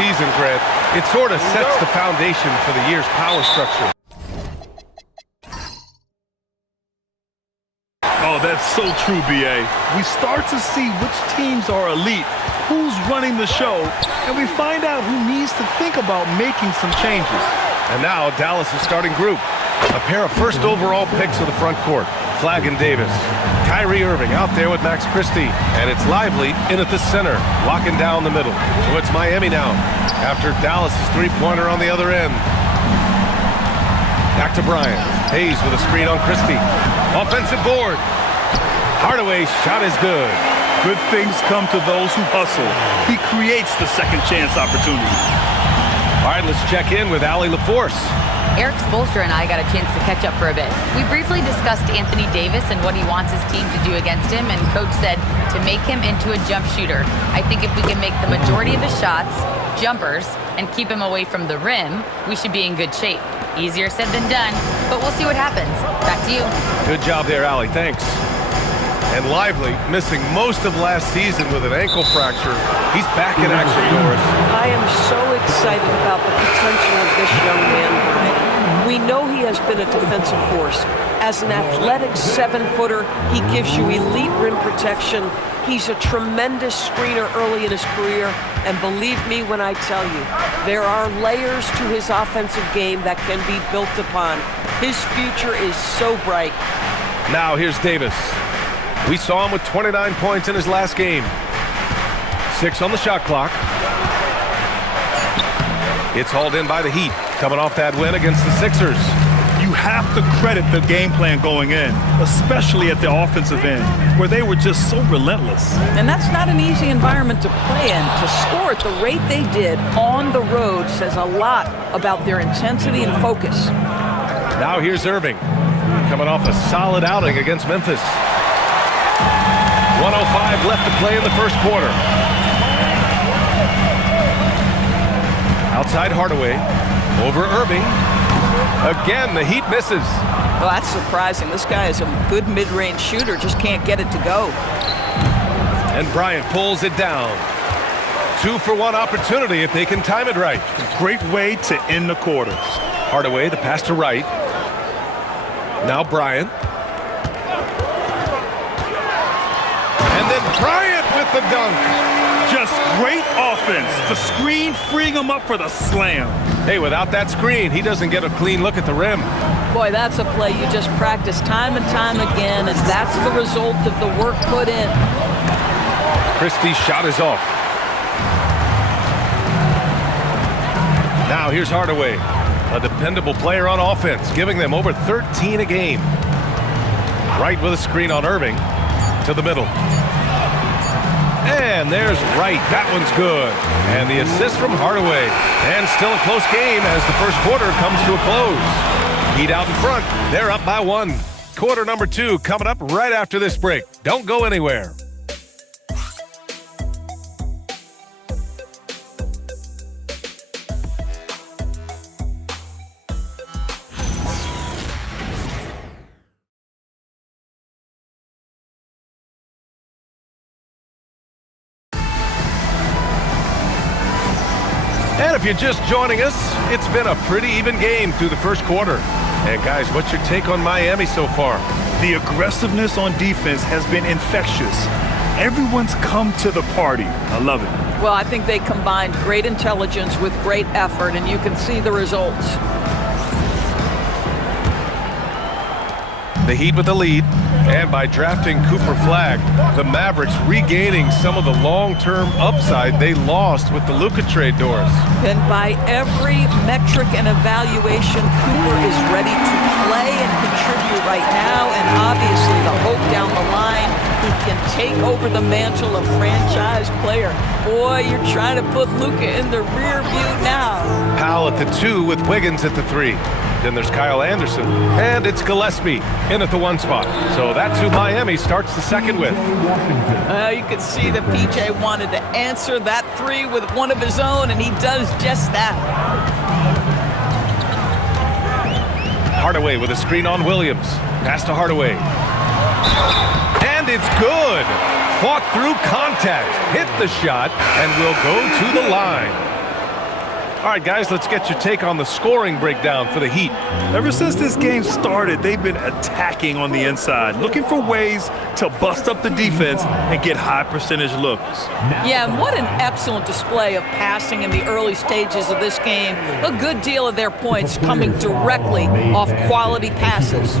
season, Grant. It sort of sets the foundation for the year's power structure. Oh, that's so true, B.A. We start to see which teams are elite, who's running the show, and we find out who needs to think about making some changes. And now Dallas' starting group. A pair of first overall picks of the front court. Flagg and Davis. Kyrie Irving out there with Max Christie. And it's Lively in at the center, locking down the middle. So it's Miami now, after Dallas' three-pointer on the other end. Back to Bryant. Hayes with a screen on Christie. Offensive board. Hardaway's shot is good. Good things come to those who hustle. He creates the second chance opportunity. All right, let's check in with Allie LaForce. Eric Spoelstra and I got a chance to catch up for a bit. We briefly discussed Anthony Davis and what he wants his team to do against him, and Coach said to make him into a jump shooter. I think if we can make the majority of his shots jumpers and keep him away from the rim, we should be in good shape. Easier said than done, but we'll see what happens. Back to you. Good job there, Allie. Thanks. And Lively, missing most of last season with an ankle fracture. He's back in action, Doris. I am so excited about the potential of this young man, Brian. We know he has been a defensive force. As an athletic 7-footer, he gives you elite rim protection. He's a tremendous screener early in his career. And believe me when I tell you, there are layers to his offensive game that can be built upon. His future is so bright. Now here's Davis. We saw him with 29 points in his last game. 6 on the shot clock. It's hauled in by the Heat, coming off that win against the Sixers. You have to credit the game plan going in, especially at the offensive end, where they were just so relentless. And that's not an easy environment to play in. To score at the rate they did on the road says a lot about their intensity and focus. Now here's Irving, coming off a solid outing against Memphis. 1:05 left to play in the first quarter. Outside Hardaway, over Irving. Again, the Heat misses. Well, that's surprising. This guy is a good mid-range shooter, just can't get it to go. And Bryant pulls it down. 2-for-1 opportunity if they can time it right. Great way to end the quarter. Hardaway, the pass to Wright. Now Bryant. And then Bryant with the dunk. Just great offense. The screen freeing him up for the slam. Hey, without that screen, he doesn't get a clean look at the rim. Boy, that's a play you just practice time and time again, and that's the result of the work put in. Christie's shot is off. Now here's Hardaway, a dependable player on offense, giving them over 13 a game. Wright with a screen on Irving to the middle. And there's Wright. That one's good. And the assist from Hardaway. And still a close game as the first quarter comes to a close. Heat out in front. They're up by 1. Quarter number 2 coming up right after this break. Don't go anywhere. And if you're just joining us, it's been a pretty even game through the first quarter. And guys, what's your take on Miami so far? The aggressiveness on defense has been infectious. Everyone's come to the party. I love it. Well, I think they combined great intelligence with great effort, and you can see the results. The Heat with the lead, and by drafting Cooper Flagg, the Mavericks regaining some of the long-term upside they lost with the Luka trade, Doris. And by every metric and evaluation, Cooper is ready to play and contribute right now, and obviously the hope down the line, he can take over the mantle of franchise player. Boy, you're trying to put Luka in the rear view now. Powell at the 2 with Wiggins at the 3. Then there's Kyle Anderson, and it's Gillespie in at the 1 spot. So that's who Miami starts the second with. You can see that PJ wanted to answer that 3 with one of his own, and he does just that. Hardaway with a screen on Williams. Pass to Hardaway. And it's good. Fought through contact, hit the shot, and will go to the line. All right, guys, let's get your take on the scoring breakdown for the Heat. Ever since this game started, they've been attacking on the inside, looking for ways to bust up the defense and get high percentage looks. Yeah, and what an excellent display of passing in the early stages of this game. A good deal of their points coming directly off quality passes.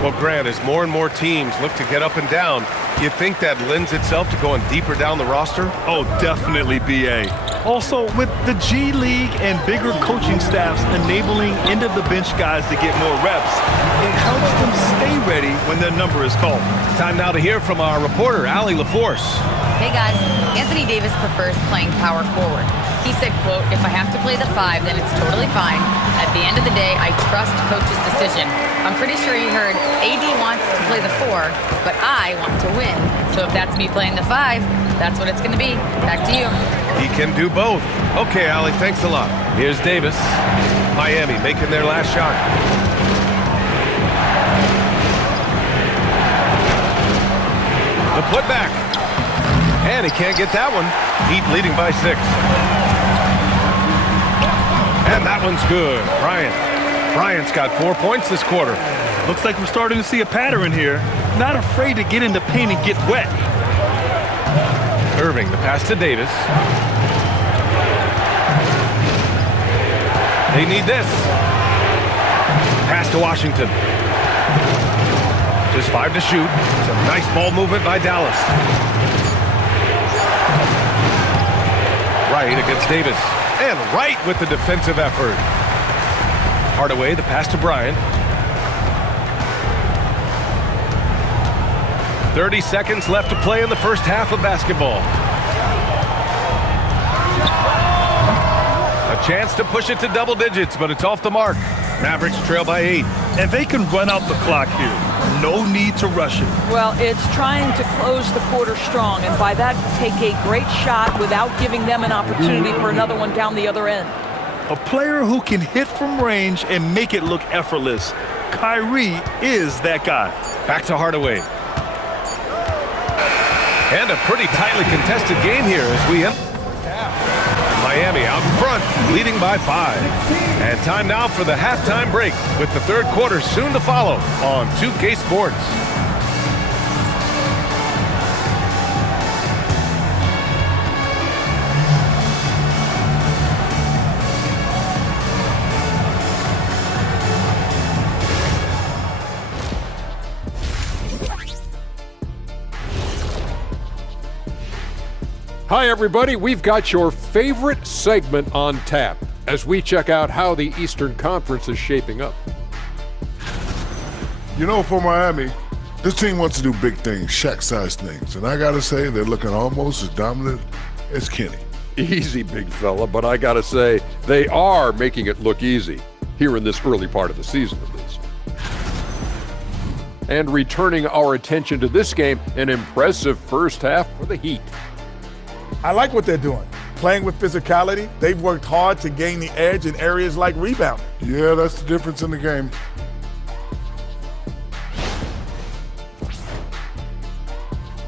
Well, Grant, as more and more teams look to get up and down, you think that lends itself to going deeper down the roster? Oh, definitely, B.A. Also, with the G League and bigger coaching staffs enabling end-of-the-bench guys to get more reps, it helps them stay ready when their number is called. Time now to hear from our reporter, Allie LaForce. Hey guys, Anthony Davis prefers playing power forward. He said, quote, "If I have to play the 5, then it's totally fine. At the end of the day, I trust coach's decision." I'm pretty sure you heard AD wants to play the 4, but I want to win. So if that's me playing the 5, that's what it's going to be. Back to you. He can do both. Okay, Allie, thanks a lot. Here's Davis. Miami making their last shot. The putback. And he can't get that one. Heat leading by 6. And that one's good. Bryant's got 4 points this quarter. Looks like we're starting to see a pattern here. Not afraid to get in the paint and get wet. Irving, the pass to Davis. They need this. Pass to Washington. Just 5 to shoot. Some nice ball movement by Dallas. Right against Davis. And right with the defensive effort. Hardaway, the pass to Bryant. 30 seconds left to play in the first half of basketball. A chance to push it to double digits, but it's off the mark. Mavericks trail by 8. And they can run out the clock here. No need to rush it. Well, it's trying to close the quarter strong, and by that, take a great shot without giving them an opportunity for another one down the other end. A player who can hit from range and make it look effortless. Kyrie is that guy. Back to Hardaway. And a pretty tightly contested game here as we end. Miami out in front, leading by 5. And time now for the halftime break, with the third quarter soon to follow on 2K Sports. Hi, everybody. We've got your favorite segment on tap as we check out how the Eastern Conference is shaping up. You know, for Miami, this team wants to do big things, Shaq-sized things. And I got to say, they're looking almost as dominant as Kenny. Easy, big fella, but I got to say, they are making it look easy, here in this early part of the season at least. And returning our attention to this game, an impressive first half for the Heat. I like what they're doing. Playing with physicality, they've worked hard to gain the edge in areas like rebounding. Yeah, that's the difference in the game.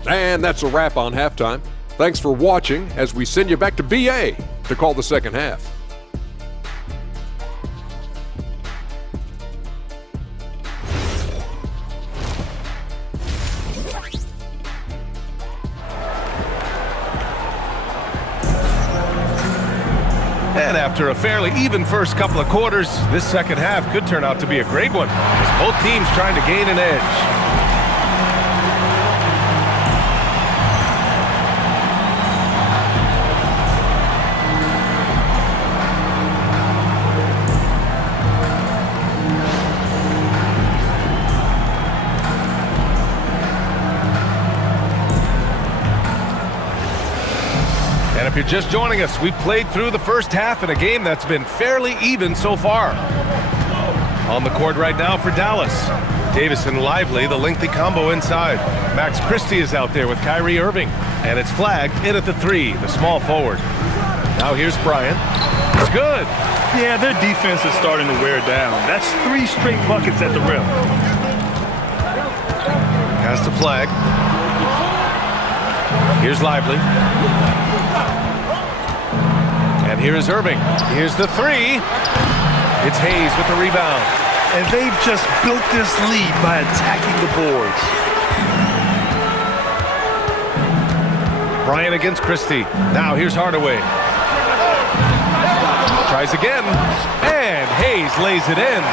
And that's a wrap on halftime. Thanks for watching as we send you back to BA to call the second half. And after a fairly even first couple of quarters, this second half could turn out to be a great one, as both teams trying to gain an edge. And if you're just joining us, we've played through the first half in a game that's been fairly even so far. On the court right now for Dallas. Davis and Lively, the lengthy combo inside. Max Christie is out there with Kyrie Irving. And it's flagged in at the 3, the small forward. Now here's Bryant. It's good. Yeah, their defense is starting to wear down. That's 3 straight buckets at the rim. Pass to flag. Here's Lively. And Here's Irving. Here's the three. It's Hayes with the rebound. And they've just built this lead by attacking the boards. Bryant against Christie. Now here's Hardaway. Tries again. And Hayes lays it in.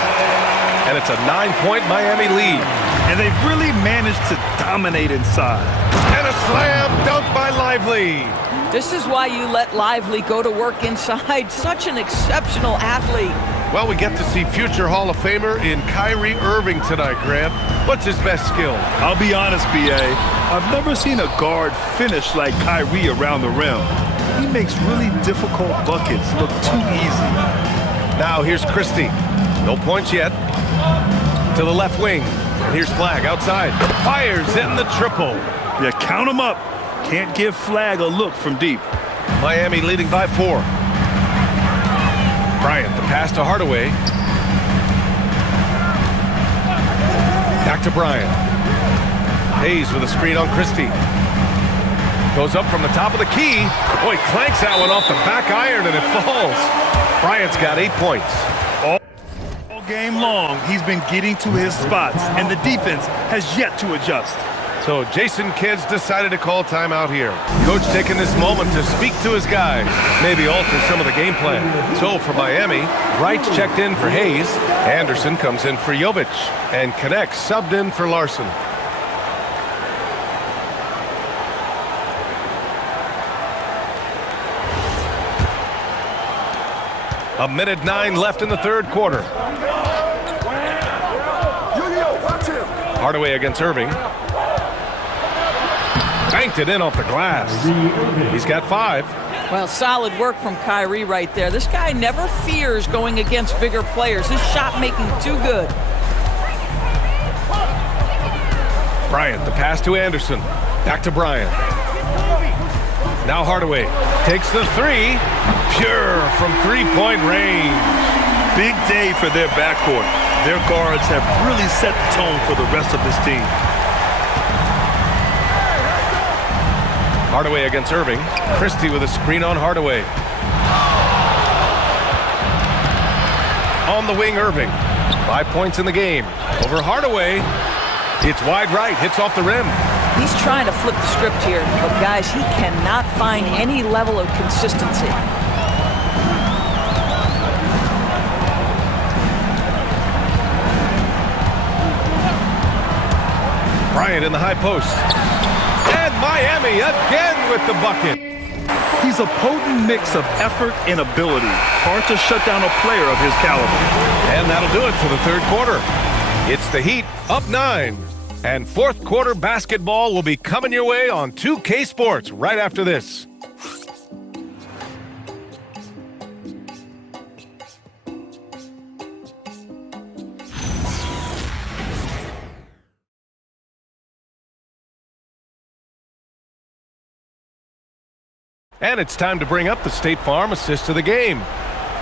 And it's a 9-point Miami lead. And they've really managed to dominate inside. And a slam dunk by Lively. This is why you let Lively go to work inside. Such an exceptional athlete. Well, we get to see future Hall of Famer in Kyrie Irving tonight, Grant. What's his best skill? I'll be honest, B.A. I've never seen a guard finish like Kyrie around the rim. He makes really difficult buckets look too easy. Now here's Christie. No points yet. To the left wing. And here's Flag outside. Fires in the triple. Yeah, count him up. Can't give Flag a look from deep. Miami leading by 4. Bryant, the pass to Hardaway. Back to Bryant. Hayes with a screen on Christie. Goes up from the top of the key. Boy, clanks that one off the back iron and it falls. Bryant's got 8 points. All game long, he's been getting to his spots, and the defense has yet to adjust. So Jason Kidd's decided to call timeout here. Coach taking this moment to speak to his guys, maybe alter some of the game plan. So for Miami, Wright's checked in for Hayes. Anderson comes in for Jovic. And Connect subbed in for Larson. A minute 9 left in the third quarter. Hardaway against Irving. Banked it in off the glass. He's got 5. Well, solid work from Kyrie right there. This guy never fears going against bigger players. His shot making too good. Bryant, the pass to Anderson. Back to Bryant. Now Hardaway takes the 3. Pure from 3-point range. Big day for their backcourt. Their guards have really set the tone for the rest of this team. Hardaway against Irving. Christie with a screen on Hardaway. On the wing, Irving. 5 points in the game. Over Hardaway. It's wide right. Hits off the rim. He's trying to flip the script here, but guys, he cannot find any level of consistency. Bryant in the high post. And Miami again with the bucket. He's a potent mix of effort and ability. Hard to shut down a player of his caliber. And that'll do it for the third quarter. It's the Heat up 9. And fourth quarter basketball will be coming your way on 2K Sports right after this. And it's time to bring up the State Farm assist of the game.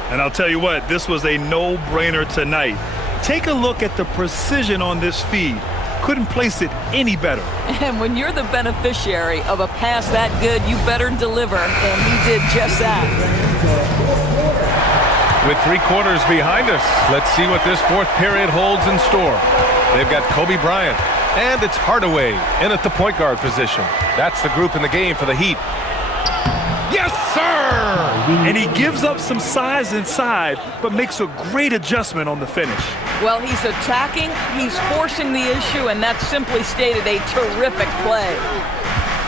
And I'll tell you what, this was a no-brainer tonight. Take a look at the precision on this feed. Couldn't place it any better. And when you're the beneficiary of a pass that good, you better deliver, and he did just that. With 3 quarters behind us, let's see what this fourth period holds in store. They've got Kobe Bryant, and it's Hardaway in at the point guard position. That's the group in the game for the Heat. Yes, sir! And he gives up some size inside, but makes a great adjustment on the finish. Well, he's attacking, he's forcing the issue, and that's simply stated a terrific play.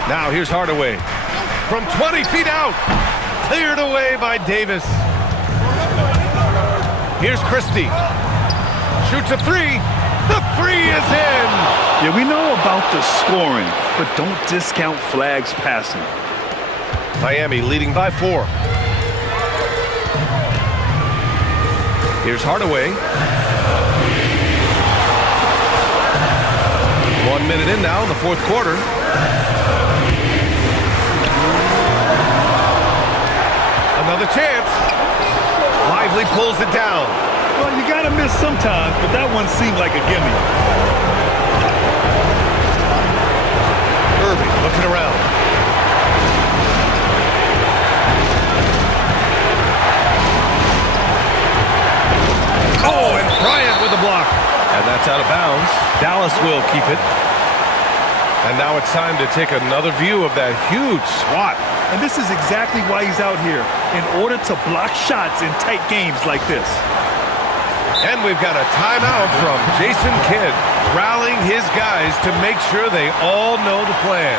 Now here's Hardaway. From 20 feet out. Cleared away by Davis. Here's Christie. Shoots a 3. The 3 is in! Yeah, we know about the scoring, but don't discount Flag's passing. Miami leading by 4. Here's Hardaway. 1 minute in now in the fourth quarter. Another chance. Lively pulls it down. Well, you gotta miss sometimes, but that one seemed like a gimme. Irving looking around. That's out of bounds. Dallas will keep it. And now it's time to take another view of that huge swat. And this is exactly why he's out here, in order to block shots in tight games like this. And we've got a timeout from Jason Kidd, rallying his guys to make sure they all know the plan.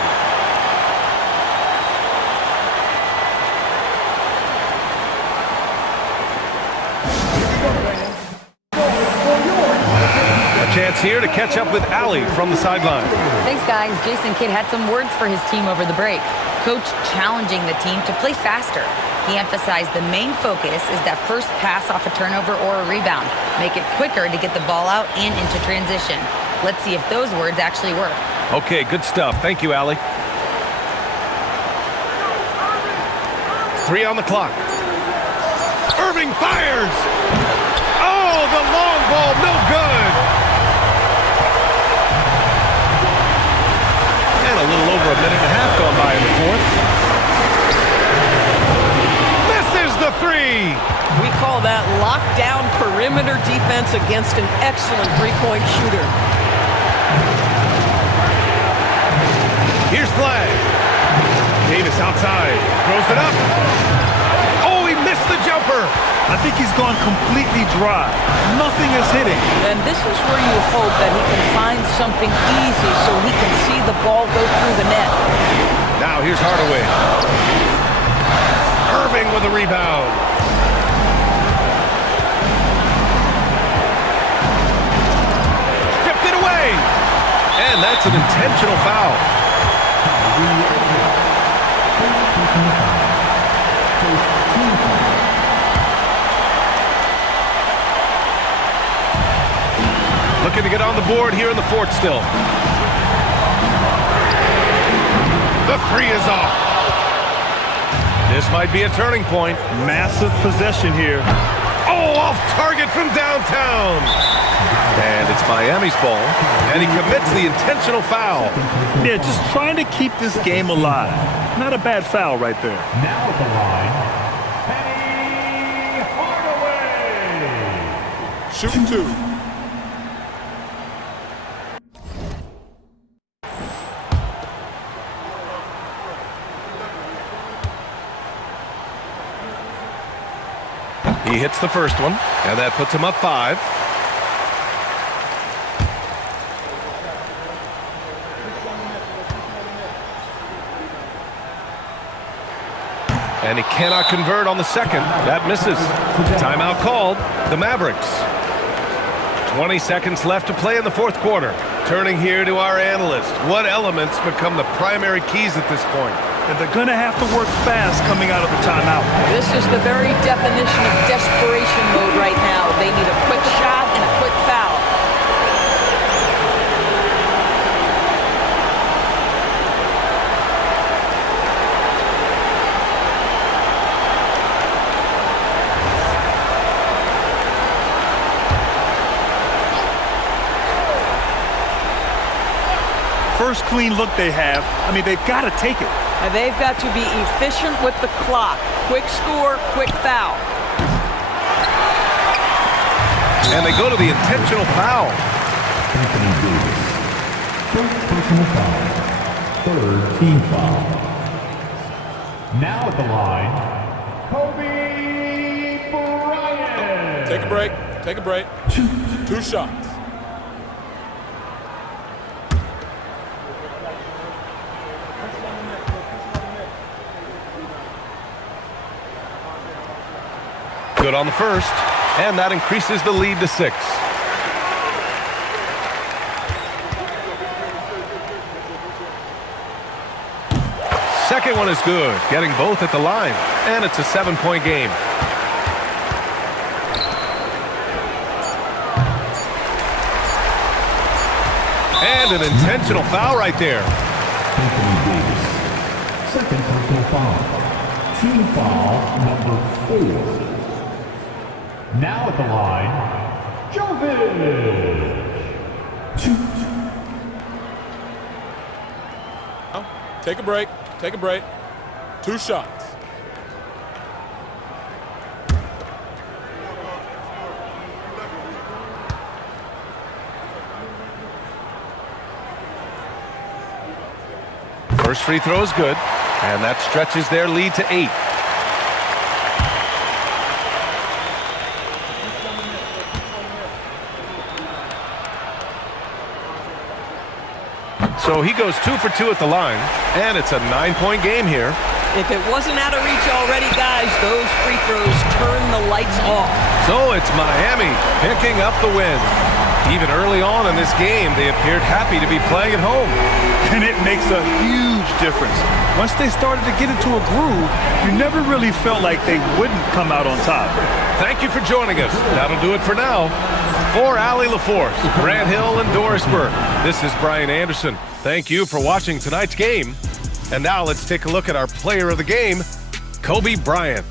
A chance here to catch up with Allie from the sideline. Thanks, guys. Jason Kidd had some words for his team over the break. Coach challenging the team to play faster. He emphasized the main focus is that first pass off a turnover or a rebound. Make it quicker to get the ball out and into transition. Let's see if those words actually work. Okay, good stuff. Thank you, Allie. 3 on the clock. Irving fires! Oh, the long ball, no good! And a little over a minute and a half gone by in the fourth. Misses the three! We call that lockdown perimeter defense against an excellent three-point shooter. Here's Flag. Davis outside, throws it up. Oh, he missed the jumper. I think he's gone completely dry. Nothing is hitting. And this is where you hope that he can find something easy so he can see the ball go through the net. Now here's Hardaway. Irving with a rebound. Stripped it away. And that's an intentional foul. Looking to get on the board here in the fourth still. The three is off. This might be a turning point. Massive possession here. Oh, off target from downtown. And it's Miami's ball. And he commits the intentional foul. Yeah, just trying to keep this game alive. Not a bad foul right there. Now at the line, Penny Hardaway. Shooting two. He hits the first one, and that puts him up 5. And he cannot convert on the second. That misses. Timeout called. The Mavericks. 20 seconds left to play in the fourth quarter. Turning here to our analyst. What elements become the primary keys at this point? And they're going to have to work fast coming out of the timeout. This is the very definition of desperation mode right now. They need a quick shot and a quick foul. First clean look they have. I mean, they've got to take it. And they've got to be efficient with the clock. Quick score, quick foul. And they go to the intentional foul. Anthony Davis. First personal foul. Third team foul. Now at the line, Kobe Bryant. Take a break. Take a break. 2 shots. Good on the first, and that increases the lead to 6. Second one is good, getting both at the line, and it's a 7-point game. And an intentional foul right there. Anthony Davis. Second personal foul. Team foul number 4. Now at the line, Jovic. 2. Take a break. Take a break. 2 shots. First free throw is good, and that stretches their lead to 8. So he goes 2 for 2 at the line, and it's a 9-point game here. If it wasn't out of reach already, guys, those free throws turn the lights off. So it's Miami picking up the win. Even early on in this game, they appeared happy to be playing at home. And it makes a huge difference. Once they started to get into a groove, you never really felt like they wouldn't come out on top. Thank you for joining us. That'll do it for now. For Allie LaForce, Grant Hill, and Doris Burke, this is Brian Anderson. Thank you for watching tonight's game. And now let's take a look at our player of the game, Kobe Bryant.